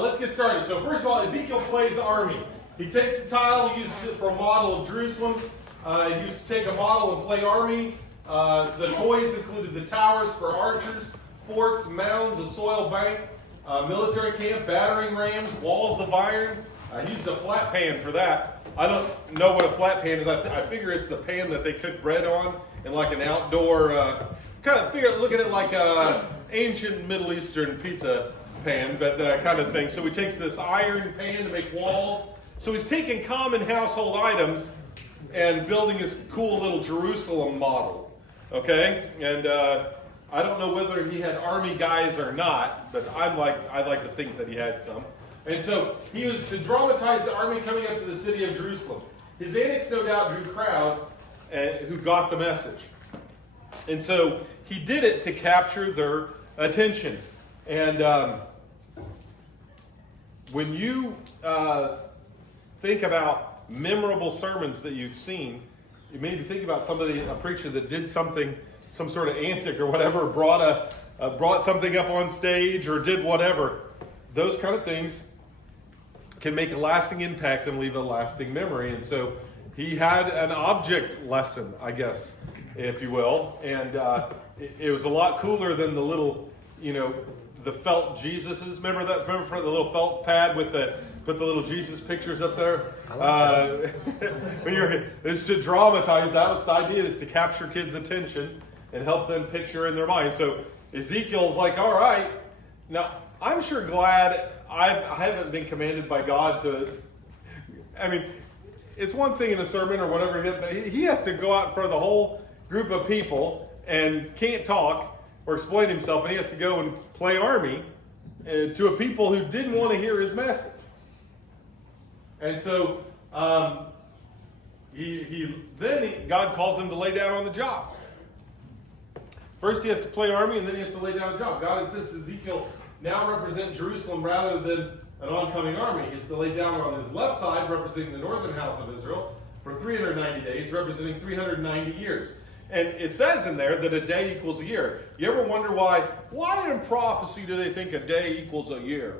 Let's get started. So first of all, Ezekiel plays army. He takes the tile, he uses it for a model of Jerusalem. He used to take a model and play army. The toys included the towers for archers, forts, mounds, a soil bank, military camp, battering rams, walls of iron. He used a flat pan for that. I don't know what a flat pan is. I figure it's the pan that they cook bread on in like an outdoor, look at it like an ancient Middle Eastern pizza pan, but kind of thing. So he takes this iron pan to make walls. So he's taking common household items and building his cool little Jerusalem model. Okay? And I don't know whether he had army guys or not, but I'd like to think that he had some. And so he was to dramatize the army coming up to the city of Jerusalem. His antics no doubt drew crowds who got the message. And so he did it to capture their attention. And when you think about memorable sermons that you've seen, you maybe think about a preacher that did something, some sort of antic or whatever, brought something up on stage or did whatever. Those kind of things can make a lasting impact and leave a lasting memory. And so he had an object lesson, I guess, if you will. And it was a lot cooler than the little, the felt Jesuses. Remember for the little felt pad with put the little Jesus pictures up there? It's to dramatize. That was the idea, is to capture kids' attention and help them picture in their mind. So Ezekiel's like, all right. Now, I'm sure glad I haven't been commanded by God to, it's one thing in a sermon or whatever, but he has to go out in front of the whole group of people and can't talk or explain himself, and he has to go and play army to a people who didn't want to hear his message. And so God calls him to lay down on the job. First he has to play army, and then he has to lay down a job. God insists Ezekiel now represent Jerusalem rather than an oncoming army. He is to lay down on his left side, representing the northern house of Israel, for 390 days, representing 390 years. And it says in there that a day equals a year. You ever wonder why in prophecy do they think a day equals a year?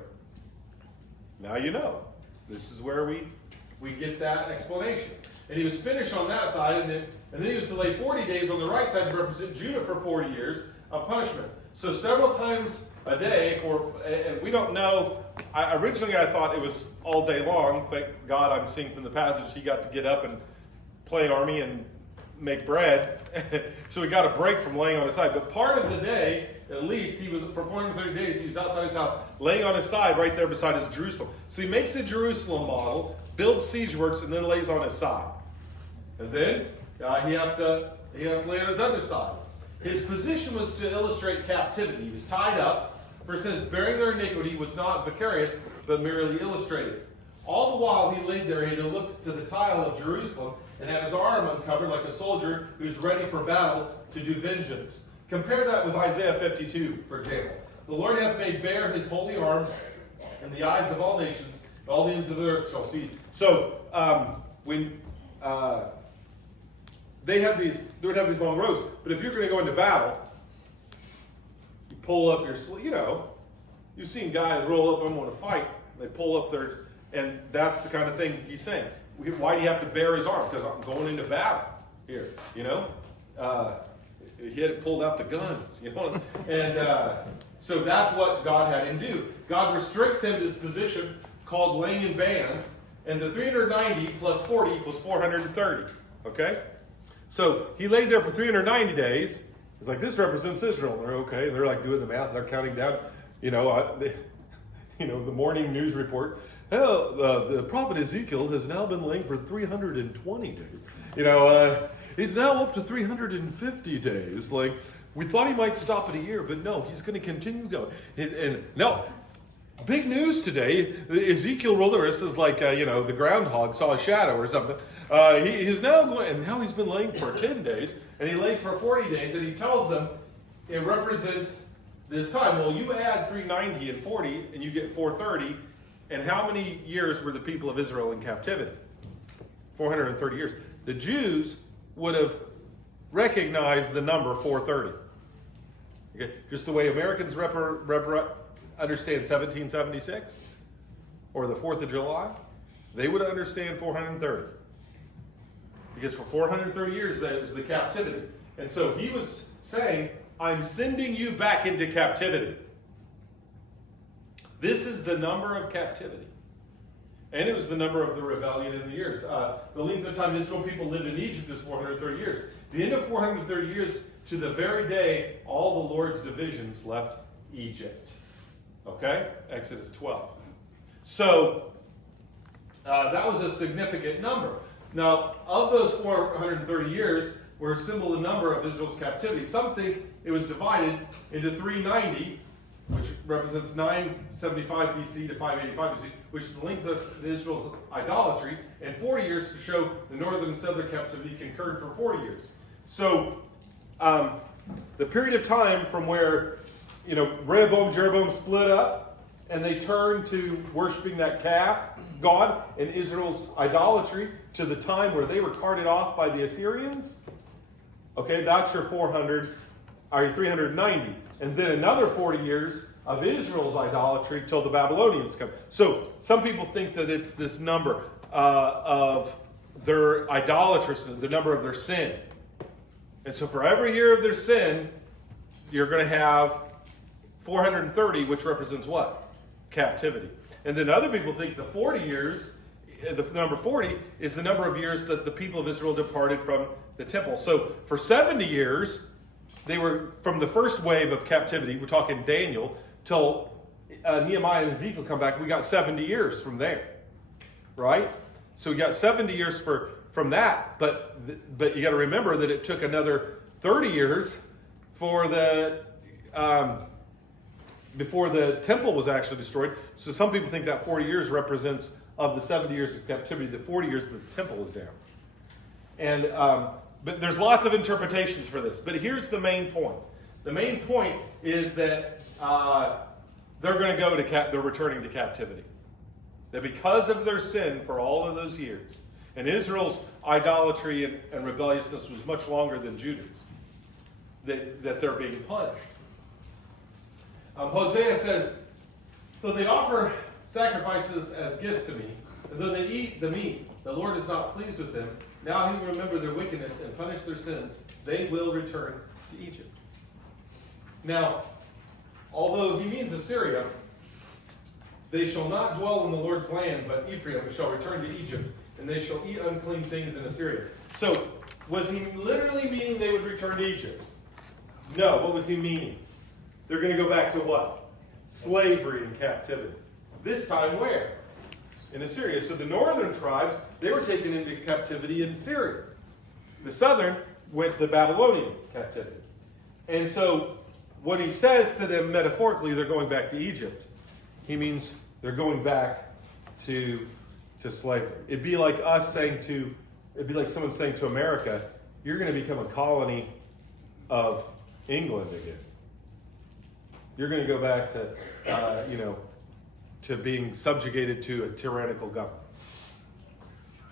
Now you know. This is where we get that explanation. And he was finished on that side, and then he was to lay 40 days on the right side to represent Judah for 40 years of punishment. So several times a day, and we don't know. Originally I thought it was all day long. Thank God I'm seeing from the passage he got to get up and play army and make bread. So he got a break from laying on his side. But part of the day, at least, he was for 430 days, he was outside his house, laying on his side right there beside his Jerusalem. So he makes a Jerusalem model, builds siege works, and then lays on his side. And then he has to lay on his other side. His position was to illustrate captivity. He was tied up, for since bearing their iniquity was not vicarious, but merely illustrated. All the while he laid there, he had to look to the tile of Jerusalem and have his arm uncovered like a soldier who's ready for battle to do vengeance. Compare that with Isaiah 52, for example. The Lord hath made bare his holy arm in the eyes of all nations, and all the ends of the earth shall see. So when they would have these long rows, but if you're going to go into battle, you pull up your sleeve. You've seen guys roll up and want to fight. They pull up their, and that's the kind of thing he's saying. Why do you have to bear his arm? Because I'm going into battle here. He had pulled out the guns. And so that's what God had him do. God restricts him to this position called laying in bands, and the 390 plus 40 equals 430. Okay. So he laid there for 390 days. It's like, this represents Israel. They're okay. They're like doing the math. They're counting down. The morning news report. The prophet Ezekiel has now been laying for 320 days. He's now up to 350 days. Like, we thought he might stop at a year, but no, he's going to continue going. Big news today. Ezekiel rolled over. This is like, the groundhog saw a shadow or something. He's now going, and now he's been laying for 10 days, and he lays for 40 days, and he tells them it represents this time. Well, you add 390 and 40, and you get 430, and how many years were the people of Israel in captivity? 430 years. The Jews would have recognized the number 430. Okay, just the way Americans understand 1776. or the 4th of July, they would understand 430. Because for 430 years, that was the captivity. And so he was saying, I'm sending you back into captivity. This is the number of captivity. And it was the number of the rebellion in the years. The length of time Israel people lived in Egypt is 430 years. The end of 430 years to the very day all the Lord's divisions left Egypt. Okay? Exodus 12. So, that was a significant number. Now, of those 430 years were a symbol of number of Israel's captivity. Some think it was divided into 390, which represents 975 BC to 585 BC, which is the length of Israel's idolatry, and 40 years to show the northern and southern captivity concurred for 40 years. So, the period of time from where, Rehoboam, Jeroboam split up, and they turned to worshiping that calf god and Israel's idolatry, to the time where they were carted off by the Assyrians. Okay, that's your 390. And then another 40 years of Israel's idolatry till the Babylonians come. So some people think that it's this number of their idolatry, the number of their sin. And so for every year of their sin, you're going to have 430, which represents what? Captivity. And then other people think the 40 years, the number 40, is the number of years that the people of Israel departed from the temple. So for 70 years, they were from the first wave of captivity, we're talking Daniel, till Nehemiah and Ezekiel come back. We got 70 years from there, right? So we got 70 years from that, but you got to remember that it took another 30 years for before the temple was actually destroyed. So some people think that 40 years represents, of the 70 years of captivity, the 40 years that the temple was down. And but there's lots of interpretations for this. But here's the main point. The main point is that they're going to go to they're returning to captivity. That because of their sin for all of those years, and Israel's idolatry and rebelliousness was much longer than Judah's, that they're being punished. Hosea says, though they offer sacrifices as gifts to me, and though they eat the meat, the Lord is not pleased with them. Now he will remember their wickedness and punish their sins. They will return to Egypt. Now, although he means Assyria, they shall not dwell in the Lord's land, but Ephraim shall return to Egypt, and they shall eat unclean things in Assyria. So, was he literally meaning they would return to Egypt? No. What was he meaning? They're going to go back to what? Slavery and captivity. This time where? In Assyria. So the northern tribes, they were taken into captivity in Syria. The southern went to the Babylonian captivity. And so when he says to them metaphorically they're going back to Egypt, he means they're going back to slavery. It'd be like someone saying to America, you're going to become a colony of England again. You're going to go back to, to being subjugated to a tyrannical government.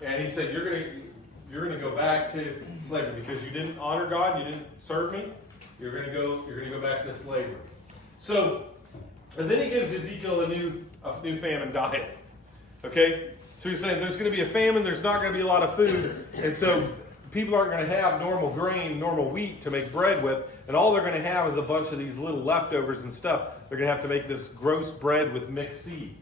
And he said, you're going to go back to slavery because you didn't honor God, you didn't serve me. You're going to go back to slavery. So, and then he gives Ezekiel a new famine diet. Okay, so he's saying there's going to be a famine. There's not going to be a lot of food, and so people aren't going to have normal grain, normal wheat to make bread with. And all they're going to have is a bunch of these little leftovers and stuff. They're going to have to make this gross bread with mixed seed.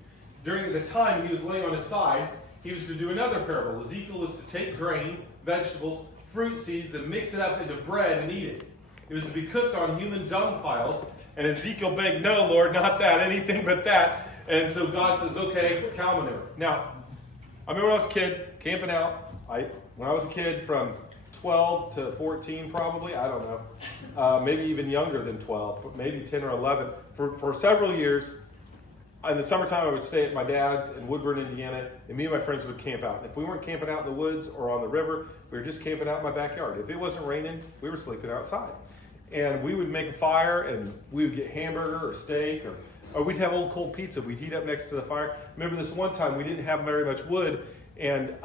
During the time he was laying on his side, he was to do another parable. Ezekiel was to take grain, vegetables, fruit seeds, and mix it up into bread and eat it. It was to be cooked on human dung piles. And Ezekiel begged, no, Lord, not that, anything but that. And so God says, okay, cow manure. Now, I remember when I was a kid, camping out. When I was a kid from 12 to 14 probably, I don't know. Maybe even younger than 12, maybe 10 or 11. For several years, in the summertime, I would stay at my dad's in Woodburn, Indiana, and me and my friends would camp out. And if we weren't camping out in the woods or on the river, we were just camping out in my backyard. If it wasn't raining, we were sleeping outside. And we would make a fire, and we would get hamburger or steak, or we'd have old cold pizza. We'd heat up next to the fire. Remember this one time, we didn't have very much wood, and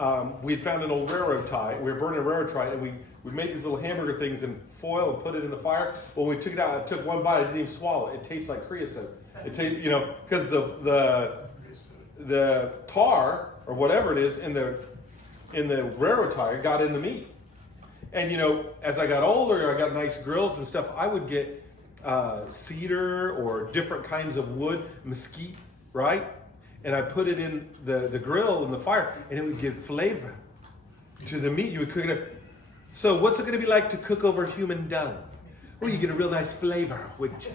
we'd found an old railroad tie. We were burning a railroad tie, and we made these little hamburger things in foil and put it in the fire. Well, when we took it out, I took one bite, I didn't even swallow it. It tastes like creosote. It tastes, because the the tar or whatever it is in the railroad tire got in the meat. And as I got older, I got nice grills and stuff. I would get cedar or different kinds of wood, mesquite, right? And I put it in the grill in the fire, and it would give flavor to the meat. You would cook it up. So what's it going to be like to cook over human dung? Well, you get a real nice flavor, wouldn't you?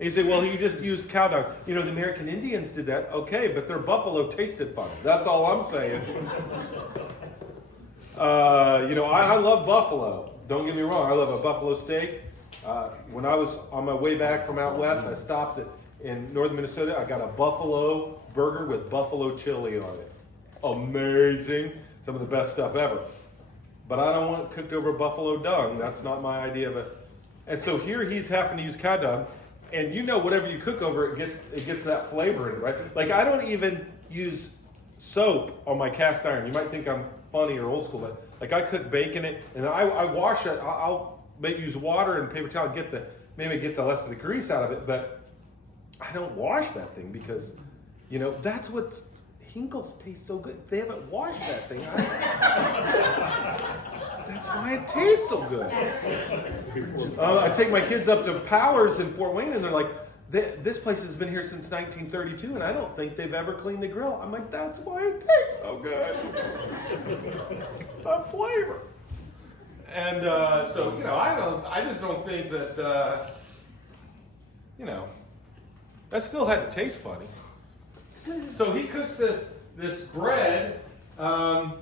And you say, well, you just used cow dung. The American Indians did that. Okay, but their buffalo tasted funny. That's all I'm saying. I love buffalo. Don't get me wrong. I love a buffalo steak. When I was on my way back from out west, I stopped in northern Minnesota. I got a buffalo burger with buffalo chili on it. Amazing. Some of the best stuff ever. But I don't want it cooked over buffalo dung. That's not my idea of it. And so here he's having to use cow dung. And whatever you cook over it gets that flavor in it, right? Like, I don't even use soap on my cast iron. You might think I'm funny or old school, but like, I cook bacon it and I wash it. I'll maybe use water and paper towel, get the less of the grease out of it, but I don't wash that thing because that's what's Hinkles taste so good. They haven't washed that thing. That's why it tastes so good. I take my kids up to Powers in Fort Wayne, and they're like, this place has been here since 1932, and I don't think they've ever cleaned the grill. I'm like, that's why it tastes so good. The flavor. And so I just don't think that that still had to taste funny. So he cooks this bread, and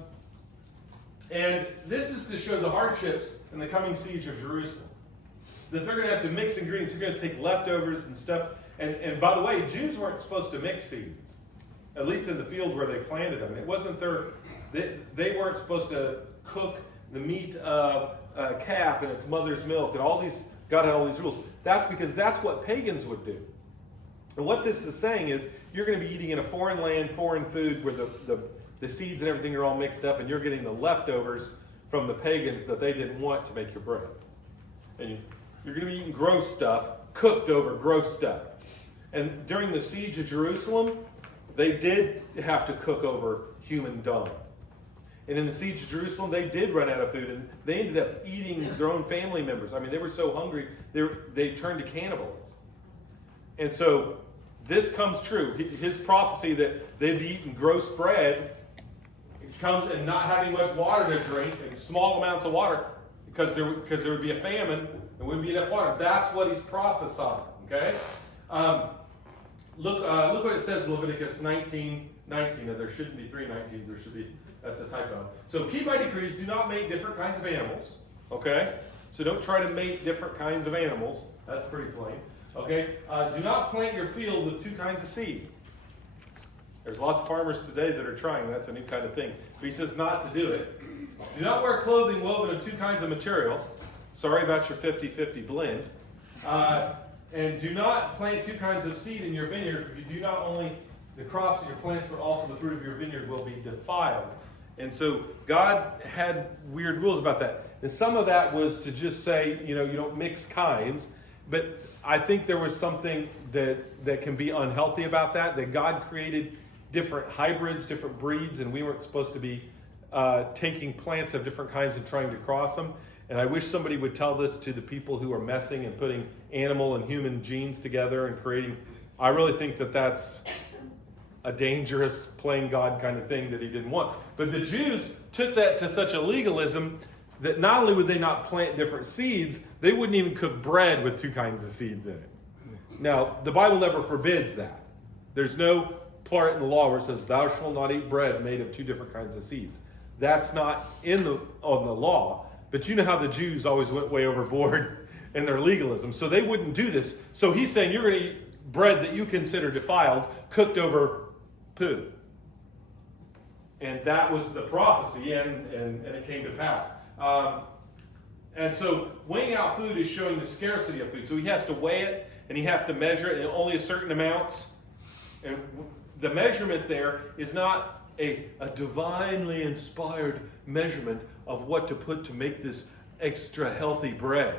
this is to show the hardships in the coming siege of Jerusalem. That they're going to have to mix ingredients. They're going to take leftovers and stuff. And by the way, Jews weren't supposed to mix seeds, at least in the field where they planted them. It wasn't they weren't supposed to cook the meat of a calf in its mother's milk, and God had all these rules. That's because that's what pagans would do. And what this is saying is, you're going to be eating in a foreign land, foreign food, where the seeds and everything are all mixed up, and you're getting the leftovers from the pagans that they didn't want to make your bread. And you're going to be eating gross stuff, cooked over gross stuff. And during the siege of Jerusalem, they did have to cook over human dung. And in the siege of Jerusalem, they did run out of food, and they ended up eating their own family members. I mean, they were so hungry, they turned to cannibalism. And so this comes true. His prophecy that they'd be eating gross bread comes, and not having much water to drink, and small amounts of water, because there would be a famine and wouldn't be enough water. That's what he's prophesying. Okay. Look what it says in Leviticus 19:19. There shouldn't be 3:19. There should be. That's a typo. So keep my decrees. Do not make different kinds of animals. Okay. So don't try to make different kinds of animals. That's pretty plain. Okay. Do not plant your field with two kinds of seed. There's lots of farmers today that are trying. That's a new kind of thing. But he says not to do it. Do not wear clothing woven of two kinds of material. Sorry about your 50-50 blend. And do not plant two kinds of seed in your vineyard. If you do, not only the crops of your plants, but also the fruit of your vineyard will be defiled. And so God had weird rules about that. And some of that was to just say, you don't mix kinds. But I think there was something that can be unhealthy about that God created different hybrids, different breeds, and we weren't supposed to be taking plants of different kinds and trying to cross them. And I wish somebody would tell this to the people who are messing and putting animal and human genes together and creating. I really think that that's a dangerous playing God kind of thing that he didn't want. But the Jews took that to such a legalism that not only would they not plant different seeds, they wouldn't even cook bread with two kinds of seeds in it. Now, the Bible never forbids that. There's no part in the law where it says, thou shalt not eat bread made of two different kinds of seeds. That's not on the law. But you know how the Jews always went way overboard in their legalism. So they wouldn't do this. So he's saying you're going to eat bread that you consider defiled, cooked over poo. And that was the prophecy, and it came to pass. And so weighing out food is showing the scarcity of food. So he has to weigh it, and he has to measure it in only a certain amounts. And the measurement there is not a divinely inspired measurement of what to put to make this extra healthy bread.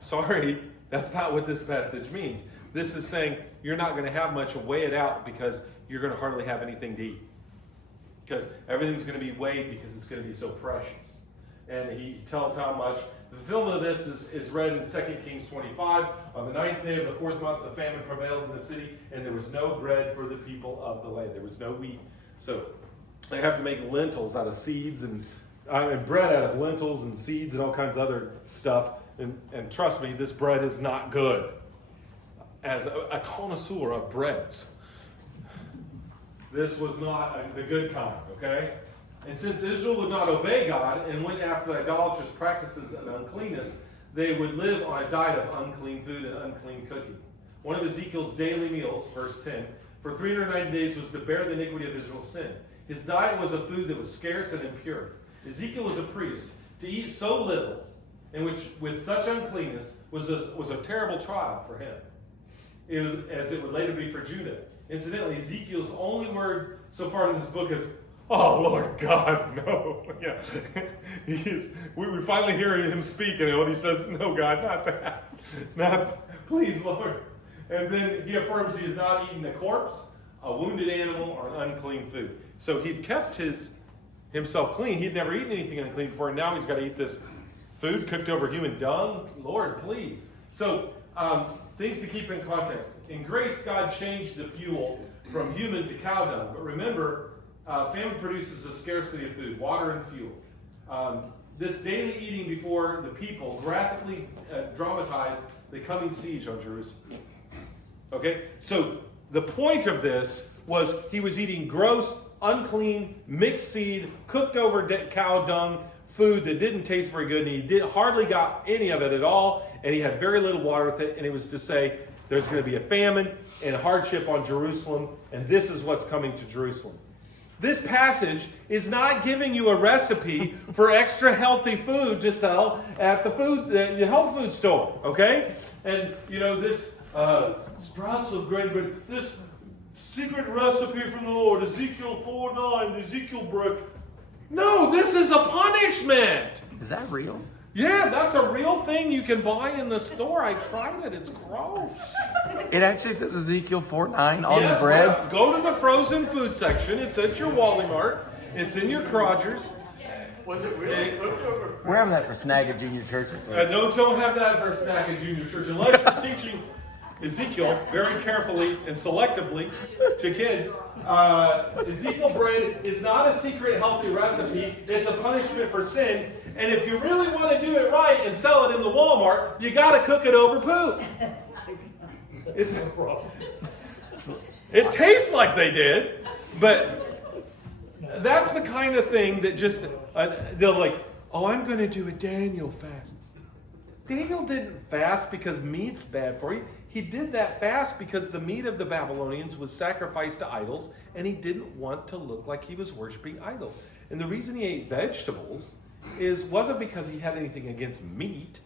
Sorry, that's not what this passage means. This is saying you're not going to have much, weigh it out, because you're going to hardly have anything to eat. Because everything's going to be weighed because it's going to be so precious. And he tells how much. The fulfillment of this is read in 2 Kings 25. On the 9th day of the 4th month, the famine prevailed in the city, and there was no bread for the people of the land. There was no wheat. So they have to make lentils out of seeds and bread out of lentils and seeds and all kinds of other stuff. And trust me, this bread is not good. As a connoisseur of breads, this was not the good kind, okay? And since Israel would not obey God and went after idolatrous practices and uncleanness, they would live on a diet of unclean food and unclean cooking. One of Ezekiel's daily meals, verse 10, for 390 days was to bear the iniquity of Israel's sin. His diet was a food that was scarce and impure. Ezekiel was a priest. To eat so little, and which with such uncleanness, was a terrible trial for him, as it would later be for Judah. Incidentally, Ezekiel's only word so far in this book is, "Oh, Lord God, no." Yeah. We finally hear him speak, and he says, "No, God, not that. Not, please, Lord." And then he affirms he has not eaten a corpse, a wounded animal, or unclean food. So he'd kept himself clean. He'd never eaten anything unclean before, and now he's got to eat this food cooked over human dung. Lord, please. So, things to keep in context. In grace, God changed the fuel from human to cow dung. But remember, famine produces a scarcity of food, water and fuel. This daily eating before the people graphically dramatized the coming siege on Jerusalem. Okay? So the point of this was he was eating gross, unclean, mixed seed, cooked over cow dung, food that didn't taste very good, and he hardly got any of it at all, and he had very little water with it, and it was to say there's going to be a famine and hardship on Jerusalem, and this is what's coming to Jerusalem. This passage is not giving you a recipe for extra healthy food to sell at the health food store, okay? And, this sprouts of grain bread, this secret recipe from the Lord, Ezekiel 4:9, the Ezekiel bread. No, this is a punishment. Is that real? Yeah, that's a real thing you can buy in the store. I tried it. It's gross. It actually says Ezekiel 4:9 on the bread. Well, go to the frozen food section. It's at your Wally Mart. It's in your Crogers. Was it really? We're having that for Snag at junior churches. Don't have that for a snack at junior church unless you're teaching Ezekiel very carefully and selectively to kids. Ezekiel bread is not a secret healthy recipe. It's a punishment for sin. And if you really want to do it right and sell it in the Walmart, you got to cook it over poop. It's no problem. It tastes like they did, but that's the kind of thing that just they'll like, "Oh, I'm going to do a Daniel fast." Daniel didn't fast because meat's bad for you. He did that fast because the meat of the Babylonians was sacrificed to idols, and he didn't want to look like he was worshiping idols. And the reason he ate vegetables wasn't because he had anything against meat.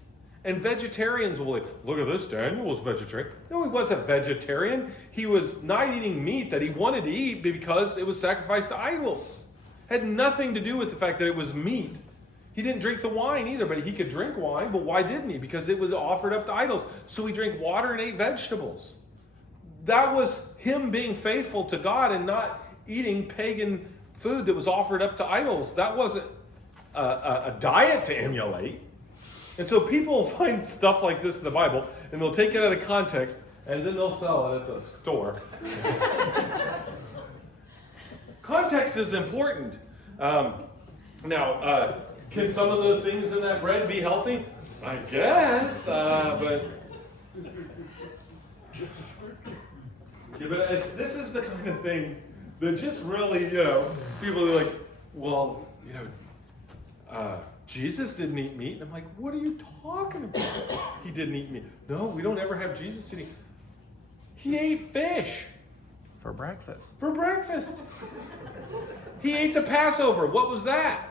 And vegetarians will look at this, Daniel was vegetarian. No, he wasn't vegetarian. He was not eating meat that he wanted to eat because it was sacrificed to idols. Had nothing to do with the fact that it was meat. He didn't drink the wine either, but he could drink wine. But why didn't he? Because it was offered up to idols. So he drank water and ate vegetables. That was him being faithful to God and not eating pagan food that was offered up to idols. That wasn't a diet to emulate. And so people find stuff like this in the Bible, and they'll take it out of context, and then they'll sell it at the store. Context is important. Now, can some of the things in that bread be healthy? I guess, but... Yeah, but this is the kind of thing that just really, people are like, well, Jesus didn't eat meat. And I'm like, what are you talking about? He didn't eat meat. No, we don't ever have Jesus eating. He ate fish. For breakfast. For breakfast. He ate the Passover. What was that?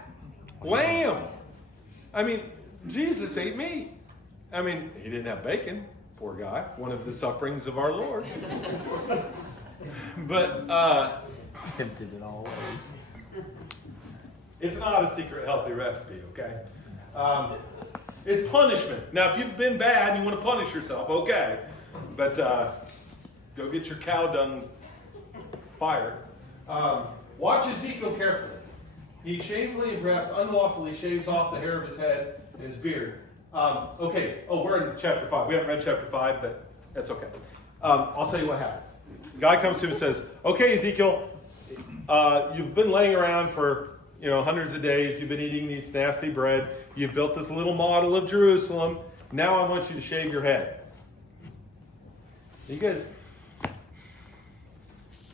Lamb. I mean, Jesus ate meat. I mean, he didn't have bacon. Poor guy. One of the sufferings of our Lord. But, tempted in all ways. It's not a secret healthy recipe, okay? It's punishment. Now, if you've been bad and you want to punish yourself, okay. But go get your cow dung fire. Watch Ezekiel carefully. He shamefully and perhaps unlawfully shaves off the hair of his head and his beard. Okay. Oh, we're in chapter 5. We haven't read chapter 5, but that's okay. I'll tell you what happens. God comes to him and says, okay, Ezekiel, you've been laying around for hundreds of days. You've been eating these nasty bread. You've built this little model of Jerusalem. Now I want you to shave your head. You guys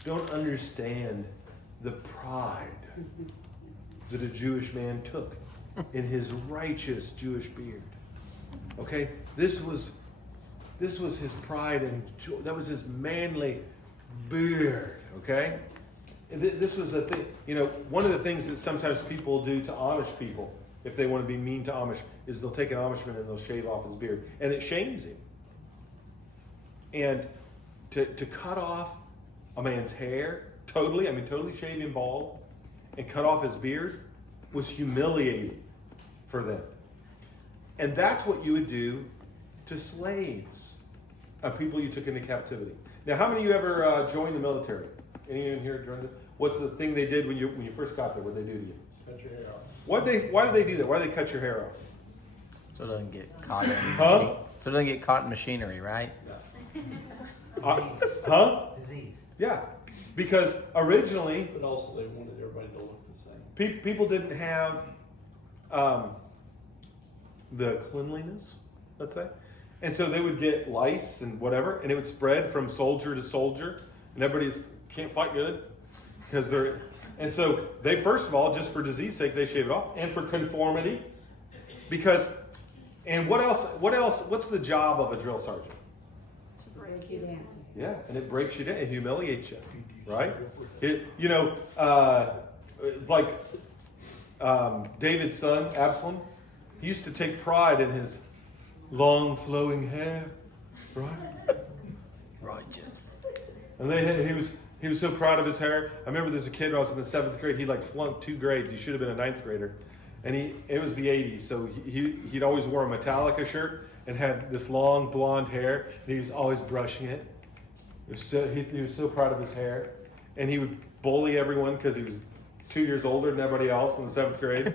don't understand the pride that a Jewish man took in his righteous Jewish beard. Okay? This was his pride and joy. That was his manly beard. Okay? This was a thing. One of the things that sometimes people do to Amish people, if they want to be mean to Amish, is they'll take an Amishman and they'll shave off his beard. And it shames him. And to cut off a man's hair, totally shave him bald, and cut off his beard, was humiliating for them. And that's what you would do to slaves, people you took into captivity. Now, how many of you ever joined the military? Anyone here joined it? What's the thing they did when you first got there? What did they do to you? Cut your hair off. Why do they do that? Why do they cut your hair off? So it doesn't get caught in Huh? So it doesn't get caught in machinery, right? Huh? Disease. Yeah. Because originally, But also they wanted everybody to look the same. people didn't have the cleanliness, let's say. And so they would get lice and whatever, and it would spread from soldier to soldier, and everybody's can't fight good because they're. And so they, first of all, just for disease sake, they shave it off, and for conformity, because. And what else? What's the job of a drill sergeant? To break you down. Yeah, and it breaks you down, it humiliates you, right? It's like David's son Absalom. He used to take pride in his long flowing hair, right? Righteous. And he was so proud of his hair. I remember there's a kid when I was in the 7th grade. He flunked 2 grades. He should have been a 9th grader. And it was the 80s, so he'd always wore a Metallica shirt and had this long blonde hair. And he was always brushing it. He was so proud of his hair, and he would bully everyone because he was 2 years older than everybody else in the 7th grade.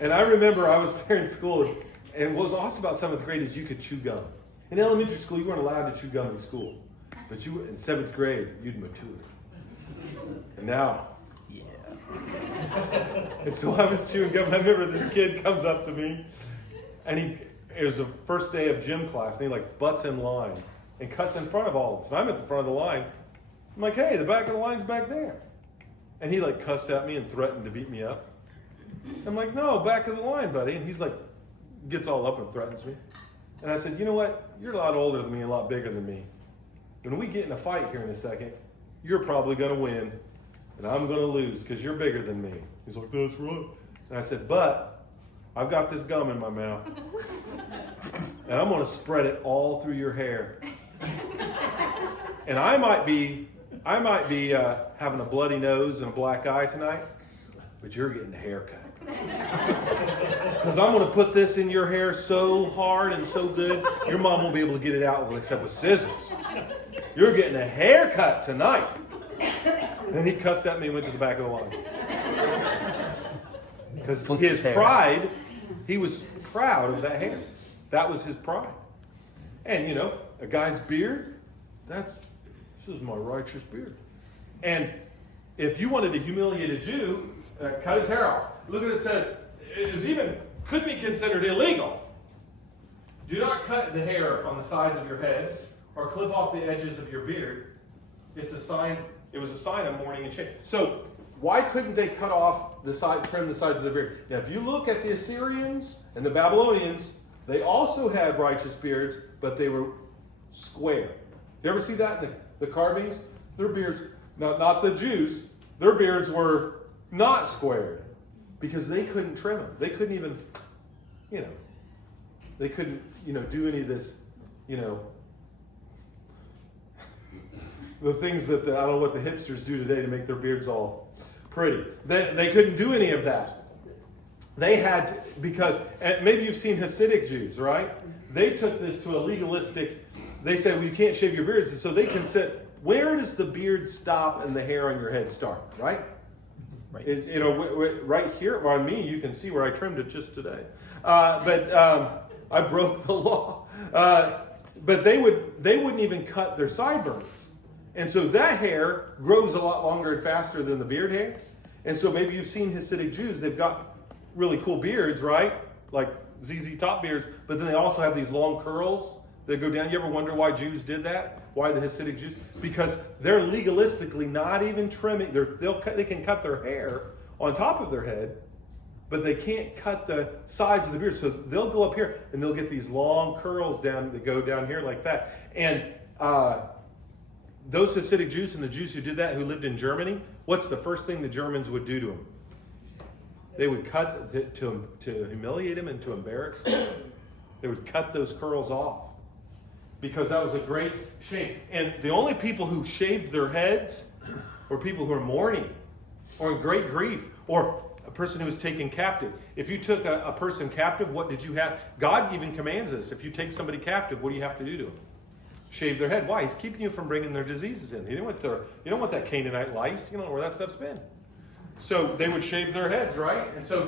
And I remember I was there in school, and what was awesome about 7th grade is you could chew gum. In elementary school, you weren't allowed to chew gum in school, but you in 7th grade you'd mature. And now. Yeah. And so I was chewing gum, and I remember this kid comes up to me, and it was the first day of gym class, and he butts in line and cuts in front of all of us. And I'm at the front of the line. I'm like, hey, the back of the line's back there. And he cussed at me and threatened to beat me up. I'm like, no, back of the line, buddy. And he's gets all up and threatens me. And I said, you know what? You're a lot older than me, a lot bigger than me. When we get in a fight here in a second, you're probably going to win. And I'm going to lose because you're bigger than me. He's like, that's right. And I said, but I've got this gum in my mouth. And I'm going to spread it all through your hair. And I might be having a bloody nose and a black eye tonight, but you're getting a haircut. Because I'm going to put this in your hair so hard and so good, your mom won't be able to get it out except with scissors. You're getting a haircut tonight. And he cussed at me and went to the back of the line. Because his pride, he was proud of that hair. That was his pride. And, a guy's beard, this is my righteous beard. And if you wanted to humiliate a Jew, cut his hair off. Look what it says. It could be considered illegal. Do not cut the hair on the sides of your head or clip off the edges of your beard. It's a sign. It was a sign of mourning and shame. So why couldn't they cut off trim the sides of the beard? Now, if you look at the Assyrians and the Babylonians, they also had righteous beards, but they were square. You ever see that in the carvings? Their beards, not the Jews, their beards were not squared because they couldn't trim them. They couldn't even, they couldn't, do any of this, the things that I don't know what the hipsters do today to make their beards all pretty. They couldn't do any of that. They had, because, and maybe you've seen Hasidic Jews, right? They took this to a legalistic, they said, well, you can't shave your beards. And so they where does the beard stop and the hair on your head start? Right? Right. Right here on me, you can see where I trimmed it just today. But I broke the law. But they wouldn't even cut their sideburns. And so that hair grows a lot longer and faster than the beard hair. And so maybe you've seen Hasidic Jews, they've got really cool beards, right? Like ZZ Top beards, but then they also have these long curls that go down. You ever wonder why Jews did that? Why the Hasidic Jews? Because they're legalistically not even trimming. They can cut their hair on top of their head, but they can't cut the sides of the beard. So they'll go up here and they'll get these long curls down that go down here like that. And those Hasidic Jews and the Jews who did that, who lived in Germany, what's the first thing the Germans would do to them? They would cut to humiliate him and to embarrass him. They would cut those curls off because that was a great shame. And the only people who shaved their heads were people who are mourning or in great grief or a person who was taken captive. If you took a person captive, what did you have? God even commands us. If you take somebody captive, what do you have to do to them? Shave their head. Why? He's keeping you from bringing their diseases in. You don't want that Canaanite lice. You don't know where that stuff's been. So they would shave their heads, right? And so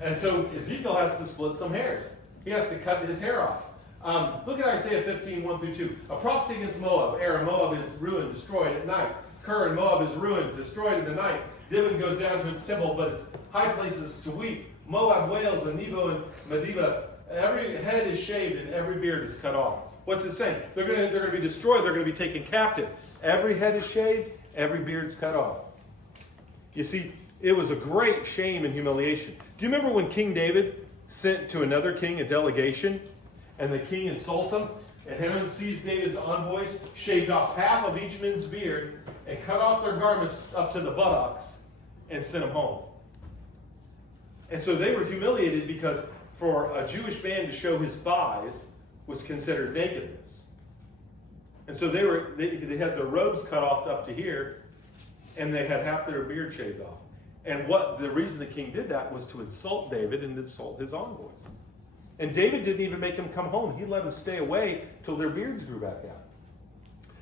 Ezekiel has to split some hairs. He has to cut his hair off. Look at Isaiah 15, 1 through 2. A prophecy against Moab. Moab is ruined, destroyed at night. Kir and Moab is ruined, destroyed in the night. Dibon goes down to its temple, but its high places to weep. Moab wails, and Nebo and Medeba. Every head is shaved and every beard is cut off. What's it saying? They're going to be destroyed. They're going to be taken captive. Every head is shaved. Every beard's cut off. You see, it was a great shame and humiliation. Do you remember when King David sent to another king a delegation, and the king insults him, and Haman sees David's envoys, shaved off half of each man's beard, and cut off their garments up to the buttocks, and sent them home. And so they were humiliated because for a Jewish man to show his thighs was considered nakedness. And so they had their robes cut off up to here, and they had half their beard shaved off. And the reason the king did that was to insult David and insult his envoys. And David didn't even make him come home. He let them stay away till their beards grew back out.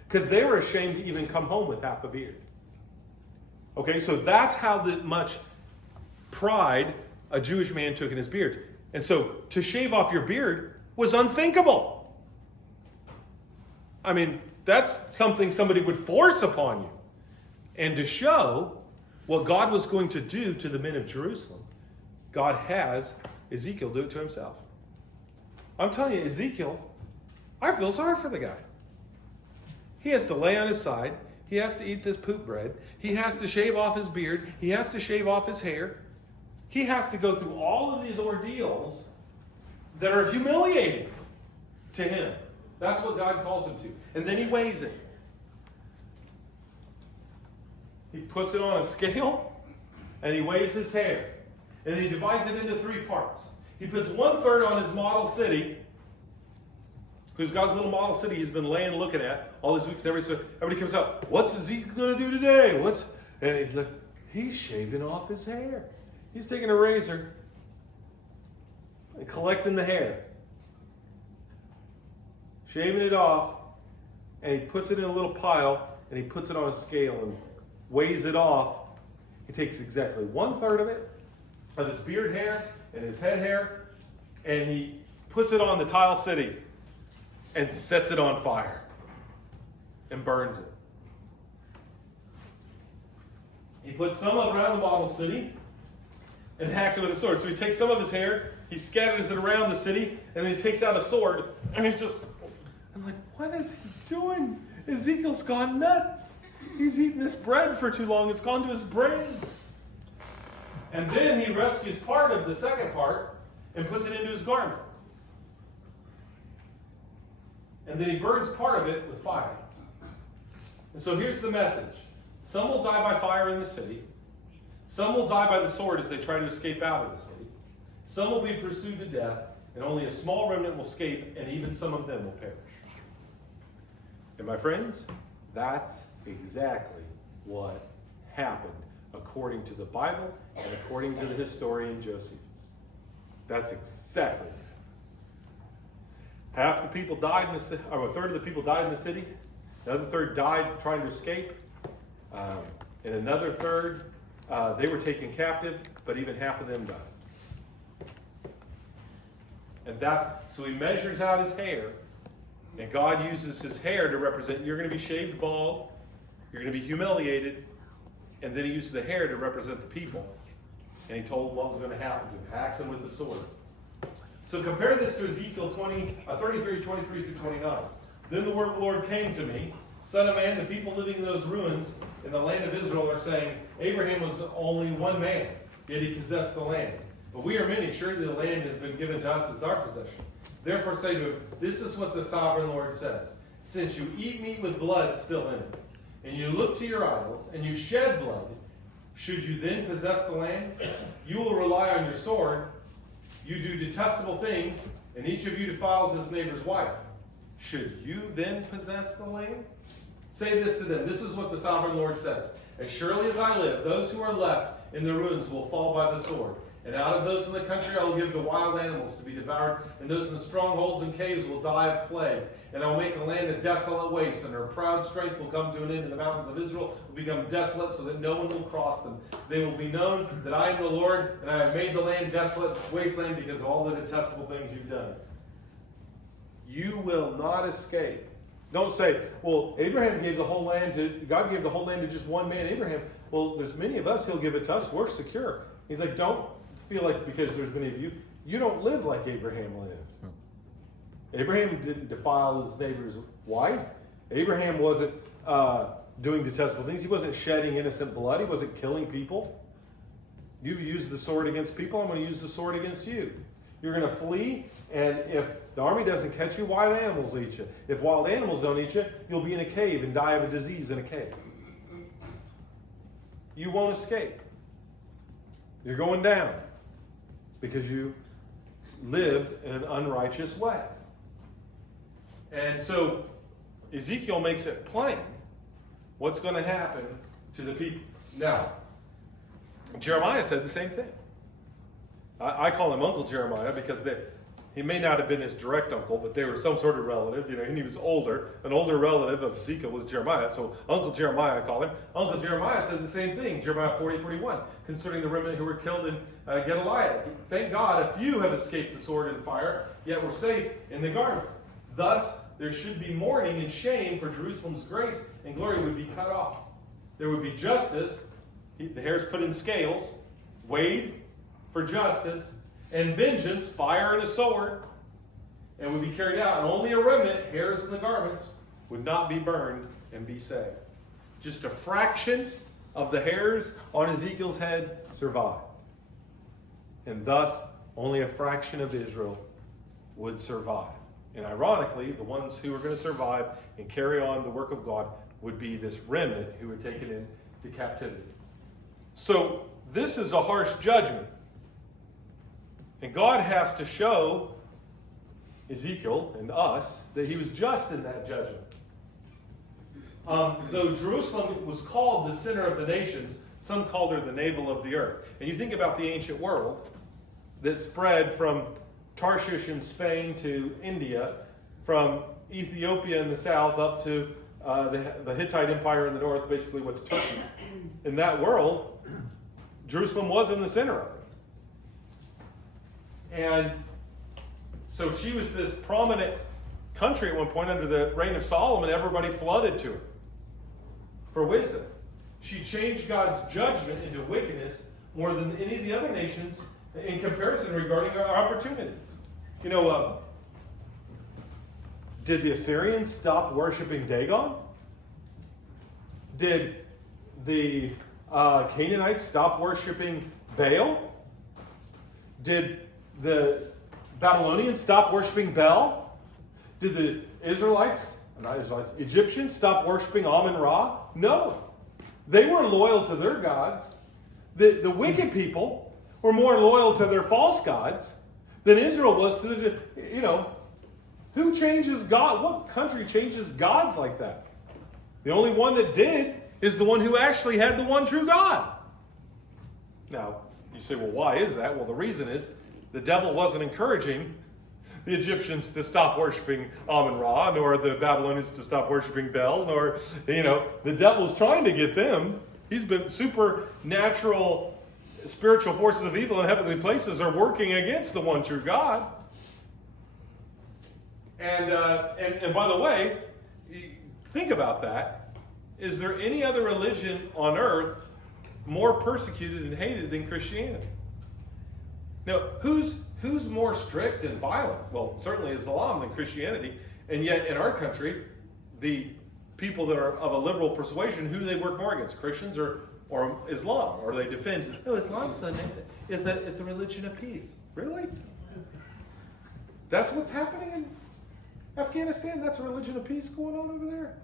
Because they were ashamed to even come home with half a beard. Okay, so that's how much pride a Jewish man took in his beard. And so to shave off your beard was unthinkable. I mean, that's something somebody would force upon you. And to show what God was going to do to the men of Jerusalem, God has Ezekiel do it to himself. I'm telling you, Ezekiel, I feel sorry for the guy. He has to lay on his side. He has to eat this poop bread. He has to shave off his beard. He has to shave off his hair. He has to go through all of these ordeals that are humiliating to him. That's what God calls him to. And then he weighs it. He puts it on a scale, and he weighs his hair. And he divides it into 3 parts. He puts 1/3 on his model city, who's God's little model city he's been looking at all these weeks. Everybody comes up, what's Ezekiel going to do today? And he's shaving off his hair. He's taking a razor and collecting the hair, shaving it off, and he puts it in a little pile, and he puts it on a scale and weighs it off. He takes exactly 1/3 of it, of his beard hair and his head hair, and he puts it on the tile city and sets it on fire and burns it. He puts some of it around the model city and hacks it with a sword. So he takes some of his hair, he scatters it around the city, and then he takes out a sword, and I'm like, what is he doing? Ezekiel's gone nuts. He's eaten this bread for too long. It's gone to his brain. And then he rescues part of the second part and puts it into his garment. And then he burns part of it with fire. And so here's the message. Some will die by fire in the city. Some will die by the sword as they try to escape out of the city. Some will be pursued to death, and only a small remnant will escape, and even some of them will perish. And my friends, that's exactly what happened according to the Bible and according to the historian Josephus. That's exactly it. Half the people died in the city, or 1/3 of the people died in the city, Another third died trying to escape. And another third, they were taken captive, but even half of them died. And so he measures out his hair, and God uses his hair to represent, you're going to be shaved bald, you're going to be humiliated, and then he uses the hair to represent the people. And he told them what was going to happen to him, hacks them with the sword. So compare this to Ezekiel 33, 23 through 29. Then the word of the Lord came to me, Son of man, the people living in those ruins in the land of Israel are saying, Abraham was only one man, yet he possessed the land. But we are many, surely the land has been given to us as our possession. Therefore say to him, this is what the sovereign Lord says. Since you eat meat with blood still in it, and you look to your idols, and you shed blood, should you then possess the land? You will rely on your sword. You do detestable things, and each of you defiles his neighbor's wife. Should you then possess the land? Say this to them. This is what the sovereign Lord says. As surely as I live, those who are left in the ruins will fall by the sword. And out of those in the country I will give to wild animals to be devoured, and those in the strongholds and caves will die of plague. And I will make the land a desolate waste, and her proud strength will come to an end, and the mountains of Israel will become desolate, so that no one will cross them. They will be known that I am the Lord, and I have made the land desolate, wasteland, because of all the detestable things you've done. You will not escape. Don't say, well, Abraham gave the whole land to, God gave the whole land to just one man, Abraham. Well, there's many of us, he'll give it to us, we're secure. He's like, don't feel like because there's many of you, you don't live like Abraham lived. Abraham didn't defile his neighbor's wife. Abraham wasn't doing detestable things. He wasn't shedding innocent blood. He wasn't killing people. You've used the sword against people. I'm going to use the sword against you. You're going to flee, and if the army doesn't catch you, wild animals eat you. If wild animals don't eat you, you'll be in a cave and die of a disease in a cave. You won't escape. You're going down because you lived in an unrighteous way. And so Ezekiel makes it plain what's going to happen to the people. Now, Jeremiah said the same thing. I call him Uncle Jeremiah because he may not have been his direct uncle, but they were some sort of relative, and he was older. An older relative of Ezekiel was Jeremiah, so Uncle Jeremiah, I call him. Uncle Jeremiah said the same thing, Jeremiah 40:41, concerning the remnant who were killed in Gedaliah. Thank God a few have escaped the sword and fire, yet were safe in the garden. Thus, there should be mourning and shame, for Jerusalem's grace and glory would be cut off. There would be justice, the hairs put in scales, weighed for justice, and vengeance, fire and a sword, and would be carried out. And only a remnant, hairs in the garments, would not be burned and be saved. Just a fraction of the hairs on Ezekiel's head survived. And thus, only a fraction of Israel would survive. And ironically, the ones who were going to survive and carry on the work of God would be this remnant who were taken into captivity. So, this is a harsh judgment. And God has to show Ezekiel and us that he was just in that judgment. Though Jerusalem was called the center of the nations, some called her the navel of the earth. And you think about the ancient world that spread from Tarshish in Spain to India, from Ethiopia in the south up to the Hittite Empire in the north, basically what's Turkey. In that world, Jerusalem was in the center of it. And so she was this prominent country at one point under the reign of Solomon. Everybody flooded to her for wisdom. She changed God's judgment into wickedness more than any of the other nations in comparison regarding our opportunities. You know, did the Assyrians stop worshiping Dagon? Did the Canaanites stop worshiping Baal? Did the Babylonians stop worshiping Bel? Did the Egyptians stop worshiping Amun-Ra? No. They were loyal to their gods. The wicked people were more loyal to their false gods than Israel was to the, who changes God? What country changes gods like that? The only one that did is the one who actually had the one true God. Now, you say, well, why is that? Well, the reason is the devil wasn't encouraging the Egyptians to stop worshiping Amun-Ra, nor the Babylonians to stop worshiping Bel, nor, the devil's trying to get them. He's been supernatural, spiritual forces of evil in heavenly places are working against the one true God. And by the way, think about that. Is there any other religion on earth more persecuted and hated than Christianity? Now, who's more strict and violent? Well, certainly Islam than Christianity. And yet in our country, the people that are of a liberal persuasion, who do they work more against? Christians or Islam? Or they defend, no, Islam is the religion of peace. Really? That's what's happening in Afghanistan? That's a religion of peace going on over there?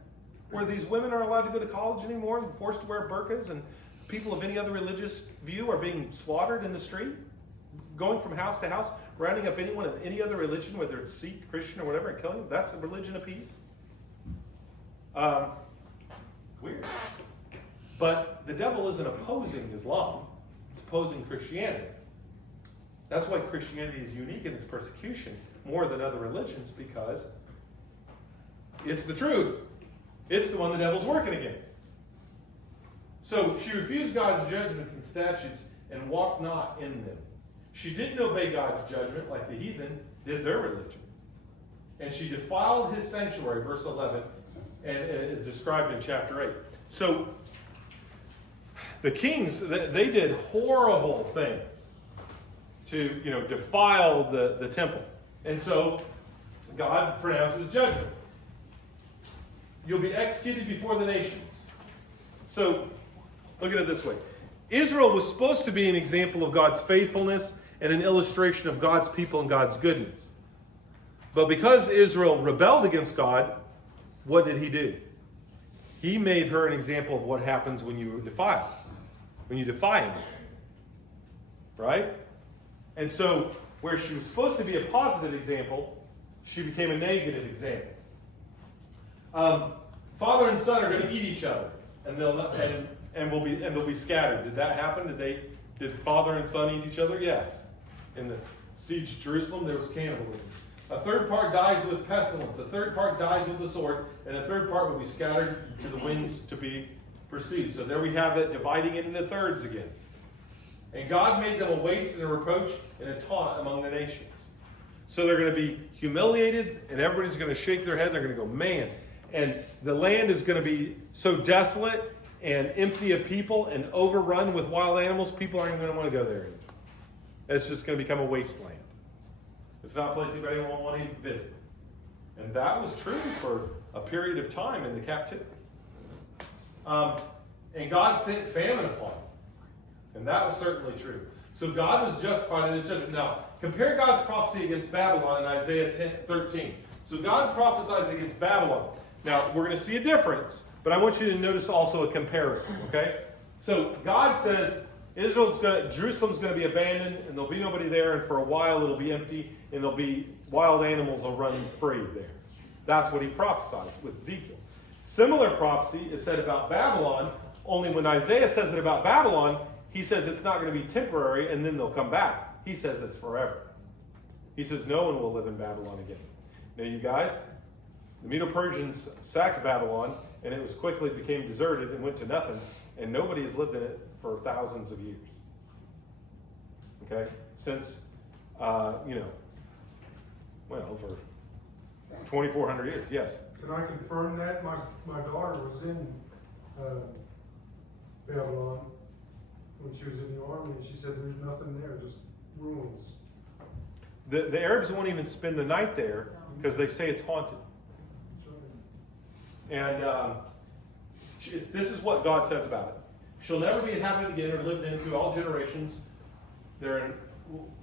Where these women aren't allowed to go to college anymore and forced to wear burqas, and people of any other religious view are being slaughtered in the street? Going from house to house, rounding up anyone of any other religion, whether it's Sikh, Christian, or whatever, and killing them? That's a religion of peace? Weird. But the devil isn't opposing Islam. It's opposing Christianity. That's why Christianity is unique in its persecution more than other religions, because it's the truth. It's the one the devil's working against. So she refused God's judgments and statutes and walked not in them. She didn't obey God's judgment like the heathen did their religion. And she defiled his sanctuary, verse 11, and it's described in chapter 8. So the kings, they did horrible things to defile the temple. And so God pronounces judgment. You'll be executed before the nations. So look at it this way. Israel was supposed to be an example of God's faithfulness and an illustration of God's people and God's goodness. But because Israel rebelled against God, what did he do? He made her an example of what happens when you defile, when you defy him. Right? And so, where she was supposed to be a positive example, she became a negative example. Father and son are going to eat each other, and they'll be scattered. Did that happen? Did father and son eat each other? Yes. In the siege of Jerusalem, there was cannibalism. A third part dies with pestilence. A third part dies with the sword, and a third part will be scattered to the winds to be pursued. So there we have it, dividing it into thirds again. And God made them a waste and a reproach and a taunt among the nations. So they're going to be humiliated, and everybody's going to shake their head. They're going to go, man. And the land is going to be so desolate and empty of people and overrun with wild animals, people aren't even going to want to go there anymore. It's just going to become a wasteland. It's not a place anybody will want to even visit. And that was true for a period of time in the captivity. And God sent famine upon them. And that was certainly true. So God was justified in his judgment. Now, compare God's prophecy against Babylon in Isaiah 13. So God prophesies against Babylon. Now, we're going to see a difference, but I want you to notice also a comparison, okay? So God says Jerusalem's going to be abandoned, and there'll be nobody there, and for a while it'll be empty, and there'll be wild animals will run free there. That's what he prophesies with Ezekiel. Similar prophecy is said about Babylon, only when Isaiah says it about Babylon, he says it's not going to be temporary, and then they'll come back. He says it's forever. He says no one will live in Babylon again. Now, you guys, the Medo-Persians sacked Babylon, and it was quickly became deserted and went to nothing, and nobody has lived in it for thousands of years. Okay? Since, for 2,400 years, yes. Can I confirm that? My daughter was in Babylon when she was in the army, and she said there's nothing there, just ruins. The Arabs won't even spend the night there because they say it's haunted. And this is what God says about it. She'll never be inhabited again or lived in through all generations. There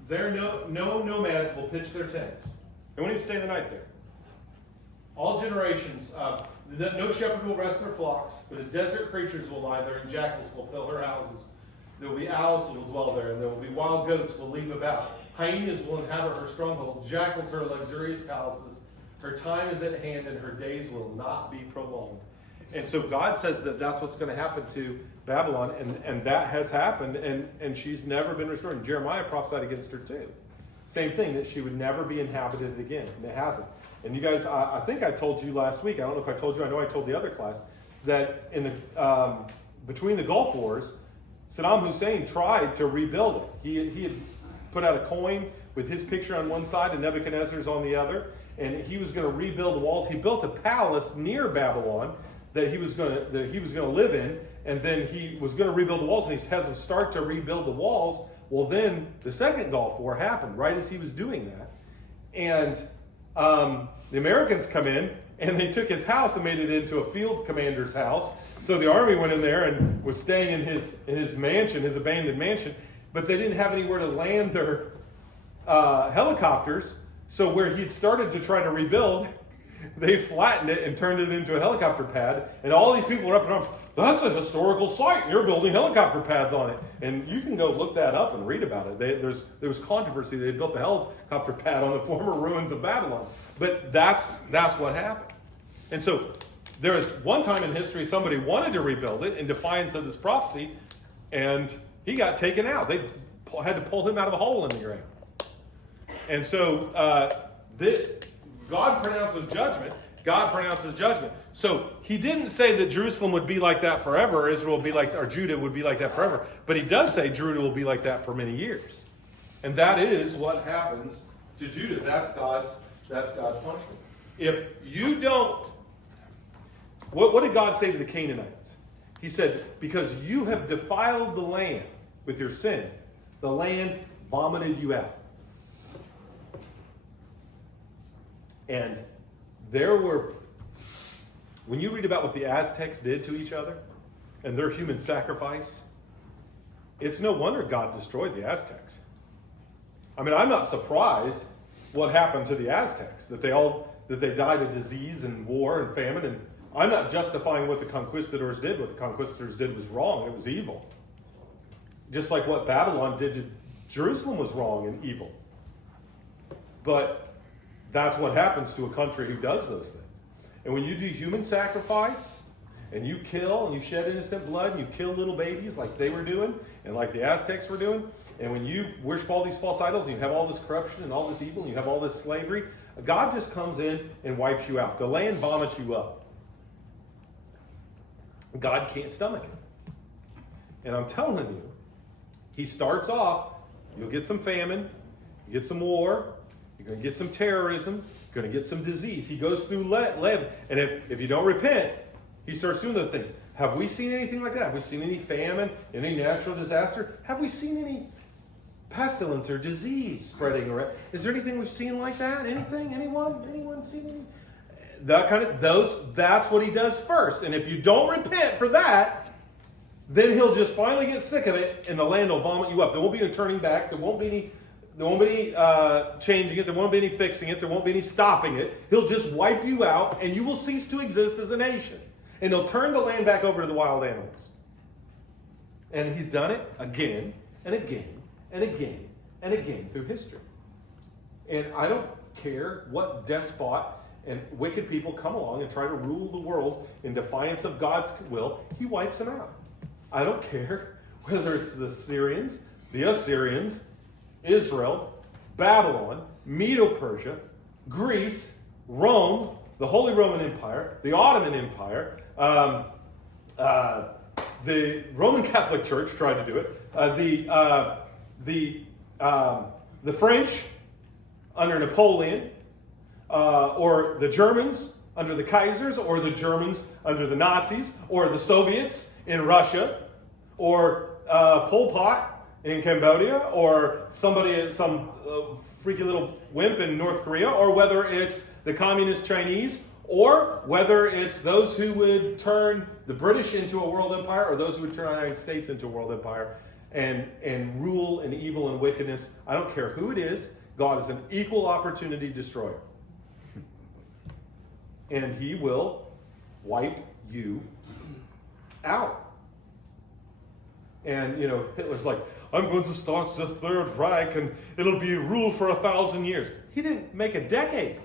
no nomads will pitch their tents. They won't even stay the night there. All generations, no shepherd will rest their flocks, but the desert creatures will lie there, and jackals will fill her houses. There will be owls who will dwell there, and there will be wild goats will leap about. Hyenas will inhabit her strongholds. Jackals her luxurious palaces. Her time is at hand, and her days will not be prolonged. And so God says that that's what's going to happen to Babylon, and that has happened, and she's never been restored. And Jeremiah prophesied against her too. Same thing, that she would never be inhabited again, and it hasn't. And you guys, I think I told you last week, I don't know if I told you, I know I told the other class, that in the between the Gulf Wars, Saddam Hussein tried to rebuild it. He had put out a coin with his picture on one side and Nebuchadnezzar's on the other, and he was going to rebuild the walls. He built a palace near Babylon that he was going to live in, and then he was going to rebuild the walls, and he has them start to rebuild the walls. Well, then the second Gulf War happened right as he was doing that, and the Americans come in and they took his house and made it into a field commander's house. So the army went in there and was staying in his mansion, his abandoned mansion, but they didn't have anywhere to land their helicopters. So where he'd started to try to rebuild, they flattened it and turned it into a helicopter pad. And all these people were up in arms. That's a historical site. You're building helicopter pads on it. And you can go look that up and read about it. There was controversy. They built a helicopter pad on the former ruins of Babylon. But that's what happened. And so there was one time in history somebody wanted to rebuild it in defiance of this prophecy, and he got taken out. They had to pull him out of a hole in the ground. And so God pronounces judgment. God pronounces judgment. So he didn't say that Jerusalem would be like that forever, or Israel would be like, or Judah would be like that forever. But he does say Judah will be like that for many years. And that is what happens to Judah. That's God's punishment. If you don't, what did God say to the Canaanites? He said, because you have defiled the land with your sin, the land vomited you out. And when you read about what the Aztecs did to each other and their human sacrifice, it's no wonder God destroyed the Aztecs. I mean, I'm not surprised what happened to the Aztecs, that they died of disease and war and famine. And I'm not justifying what the conquistadors did. What the conquistadors did was wrong. It was evil. Just like what Babylon did to Jerusalem was wrong and evil. But that's what happens to a country who does those things. And when you do human sacrifice, and you kill, and you shed innocent blood, and you kill little babies like they were doing, and like the Aztecs were doing, and when you worship all these false idols, and you have all this corruption, and all this evil, and you have all this slavery, God just comes in and wipes you out. The land vomits you up. God can't stomach it. And I'm telling you, he starts off, you'll get some famine, you get some war, you're going to get some terrorism, you're going to get some disease. He goes through and if you don't repent, he starts doing those things. Have we seen anything like that? Have we seen any famine, any natural disaster? Have we seen any pestilence or disease spreading around? Is there anything we've seen like that? Anything? Anyone seen any? That's what he does first. And if you don't repent for that, then he'll just finally get sick of it and the land will vomit you up. There won't be any turning back. There won't be any changing it. There won't be any fixing it. There won't be any stopping it. He'll just wipe you out and you will cease to exist as a nation. And he'll turn the land back over to the wild animals. And he's done it again and again and again and again through history. And I don't care what despot and wicked people come along and try to rule the world in defiance of God's will. He wipes them out. I don't care whether it's the Syrians, the Assyrians, Israel, Babylon, Medo-Persia, Greece, Rome, the Holy Roman Empire, the Ottoman Empire, the Roman Catholic Church tried to do it, the French under Napoleon, or the Germans under the Kaisers, or the Germans under the Nazis, or the Soviets in Russia, or Pol Pot in Cambodia, or some freaky little wimp in North Korea, or whether it's the communist Chinese, or whether it's those who would turn the British into a world empire, or those who would turn the United States into a world empire and rule in evil and wickedness. I don't care who it is. God is an equal opportunity destroyer. And he will wipe you out. And, Hitler's like, I'm going to start the Third Reich and it'll be rule for 1,000 years. He didn't make a decade.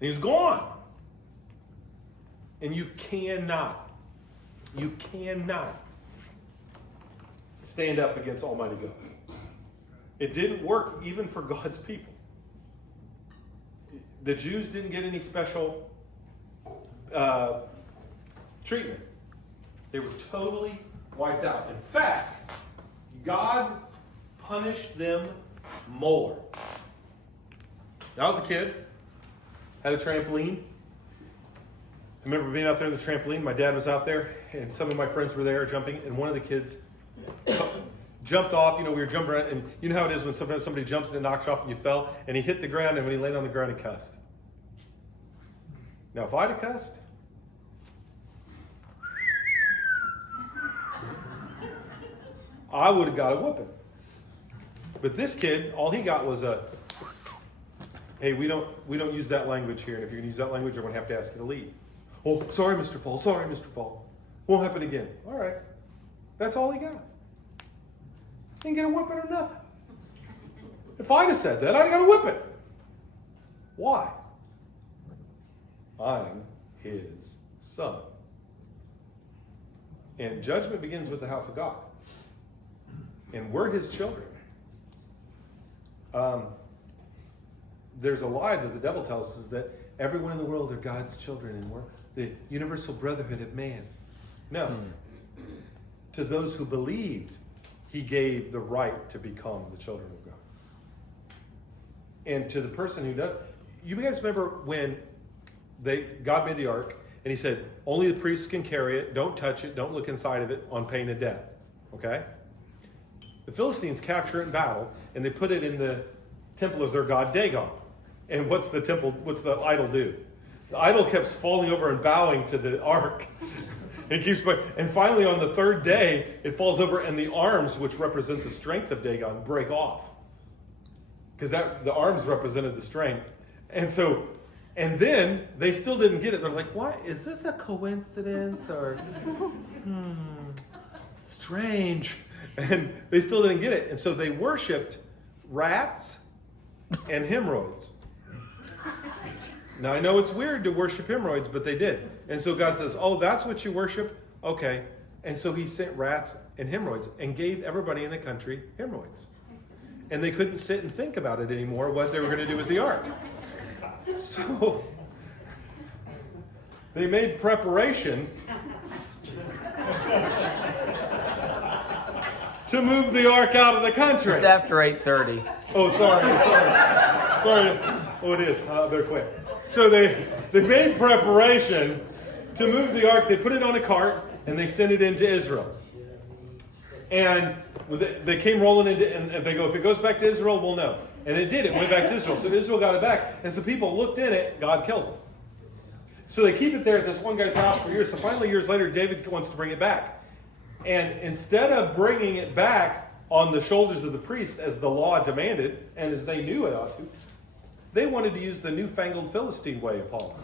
He's gone. And you cannot stand up against Almighty God. It didn't work even for God's people. The Jews didn't get any special treatment. They were totally wiped out. In fact, God punished them more. When I was a kid, had a trampoline. I remember being out there in the trampoline. My dad was out there, and some of my friends were there jumping, and one of the kids jumped off. We were jumping around, and you know how it is when sometimes somebody jumps and it knocks you off and you fell, and he hit the ground, and when he landed on the ground, he cussed. Now, if I'd have cussed, I would have got a whooping. But this kid, all he got was a, hey, we don't use that language here, and if you're going to use that language, I'm going to have to ask you to leave. Oh, sorry, Mr. Faull. Sorry, Mr. Faull. Won't happen again. All right. That's all he got. He didn't get a whipping or nothing. If I'd have said that, I'd have got a whipping. Why? I'm his son. And judgment begins with the house of God. And we're his children. There's a lie that the devil tells us is that everyone in the world are God's children and we're the universal brotherhood of man. No. To those who believed, he gave the right to become the children of God. And to the person who does, you guys remember when God made the ark and he said, only the priests can carry it, don't touch it, don't look inside of it on pain of death. Okay? The Philistines capture it in battle and they put it in the temple of their god Dagon. And what's the idol do? The idol kept falling over and bowing to the ark. It keeps, and finally on the third day, it falls over and the arms, which represent the strength of Dagon, break off. Because the arms represented the strength. And then they still didn't get it. They're like, what? Is this a coincidence? Or, strange. And they still didn't get it. And so they worshipped rats and hemorrhoids. Now, I know it's weird to worship hemorrhoids, but they did. And so God says, oh, that's what you worship? Okay. And so he sent rats and hemorrhoids and gave everybody in the country hemorrhoids. And they couldn't sit and think about it anymore, what they were going to do with the ark. So they made preparation to move the ark out of the country. It's after 8:30. Oh, sorry. Oh, it is. I better quit. So they made preparation to move the ark. They put it on a cart and they sent it into Israel. And they came rolling into, and they go, if it goes back to Israel, we'll know. And it did. It went back to Israel. So Israel got it back. And so people looked in it. God kills them. So they keep it there at this one guy's house for years. So finally, years later, David wants to bring it back. And instead of bringing it back on the shoulders of the priests as the law demanded, and as they knew it ought to, they wanted to use the newfangled Philistine way of hauling.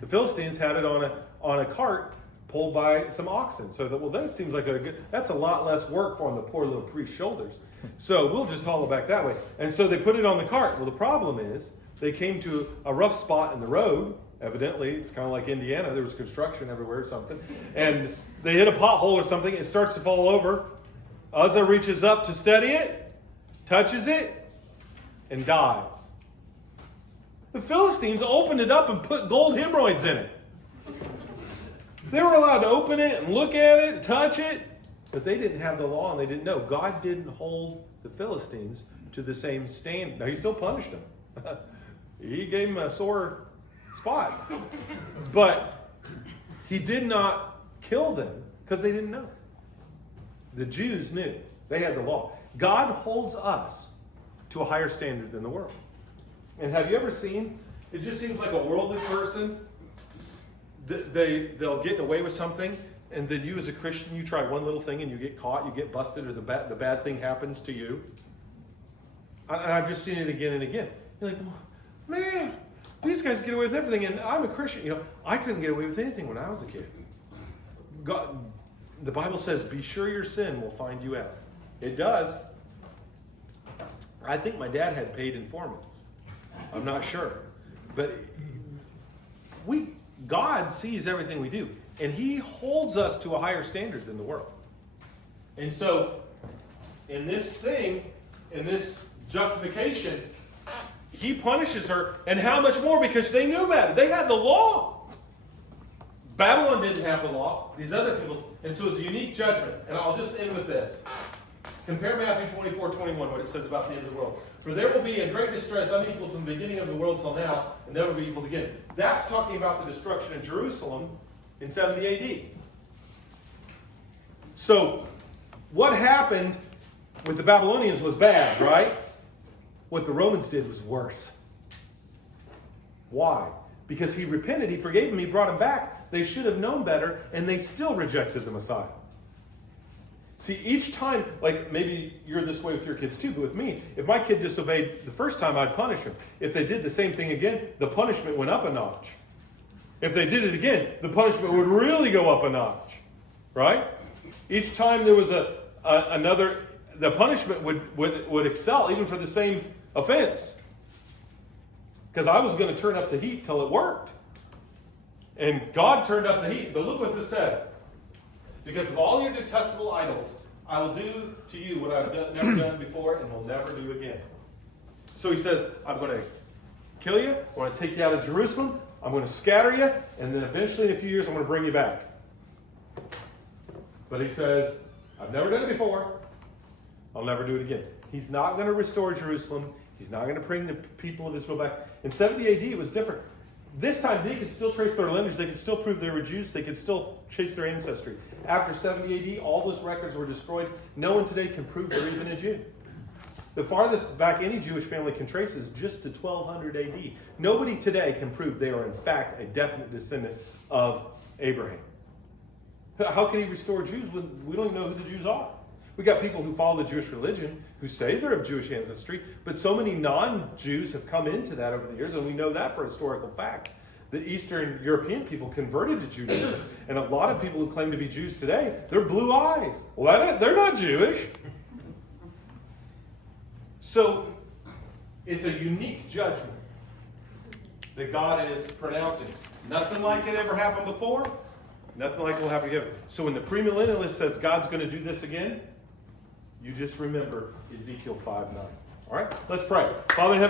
The Philistines had it on a cart pulled by some oxen. So that seems like that's a lot less work on the poor little priest's shoulders. So we'll just haul it back that way. And so they put it on the cart. Well, the problem is they came to a rough spot in the road. Evidently, it's kind of like Indiana. There was construction everywhere or something. And they hit a pothole or something. It starts to fall over. Uzzah reaches up to steady it, touches it, and dies. The Philistines opened it up and put gold hemorrhoids in it. They were allowed to open it and look at it and touch it, but they didn't have the law and they didn't know. God didn't hold the Philistines to the same standard. Now, he still punished them. He gave them a sore spot. But he did not kill them because they didn't know. The Jews knew. They had the law. God holds us to a higher standard than the world. And have you ever seen, it just seems like a worldly person, they'll get away with something, and then you as a Christian, you try one little thing and you get caught, you get busted, or the bad thing happens to you. And I've just seen it again and again. You're like, man, these guys get away with everything, and I'm a Christian. I couldn't get away with anything when I was a kid. God, the Bible says, be sure your sin will find you out. It does. I think my dad had paid informants. I'm not sure. But God sees everything we do. And he holds us to a higher standard than the world. And so, in this thing, in this justification, he punishes her, and how much more? Because they knew better. They had the law. Babylon didn't have the law. These other people, and so it's a unique judgment. And I'll just end with this. Compare Matthew 24:21, what it says about the end of the world. For there will be a great distress unequal from the beginning of the world till now, and never be equal again. That's talking about the destruction of Jerusalem in 70 AD. So, what happened with the Babylonians was bad, right? What the Romans did was worse. Why? Because he repented, he forgave him, he brought him back. They should have known better, and they still rejected the Messiah. See, each time, like maybe you're this way with your kids too, but with me, if my kid disobeyed the first time, I'd punish him. If they did the same thing again, the punishment went up a notch. If they did it again, the punishment would really go up a notch. Right? Each time there was another, the punishment would excel even for the same offense. Because I was going to turn up the heat till it worked. And God turned up the heat. But look what this says. Because of all your detestable idols, I will do to you what I've never done before and will never do again. So he says, I'm going to kill you. I'm going to take you out of Jerusalem. I'm going to scatter you. And then eventually in a few years, I'm going to bring you back. But he says, I've never done it before. I'll never do it again. He's not going to restore Jerusalem. He's not going to bring the people of Israel back. In 70 AD, it was different. This time, they could still trace their lineage. They could still prove they were Jews. They could still trace their ancestry. After 70 AD, all those records were destroyed. No one today can prove they're even a Jew. The farthest back any Jewish family can trace is just to 1200 AD. Nobody today can prove they are, in fact, a definite descendant of Abraham. How can he restore Jews when we don't even know who the Jews are? We got people who follow the Jewish religion who say they're of Jewish ancestry, but so many non-Jews have come into that over the years, and we know that for historical fact. The Eastern European people converted to Judaism, and a lot of people who claim to be Jews today, they're blue eyes. Well, they're not Jewish. So, it's a unique judgment that God is pronouncing. Nothing like it ever happened before. Nothing like it will happen again. So when the premillennialist says God's going to do this again, you just remember Ezekiel 5:9. All right? Let's pray. Father in heaven,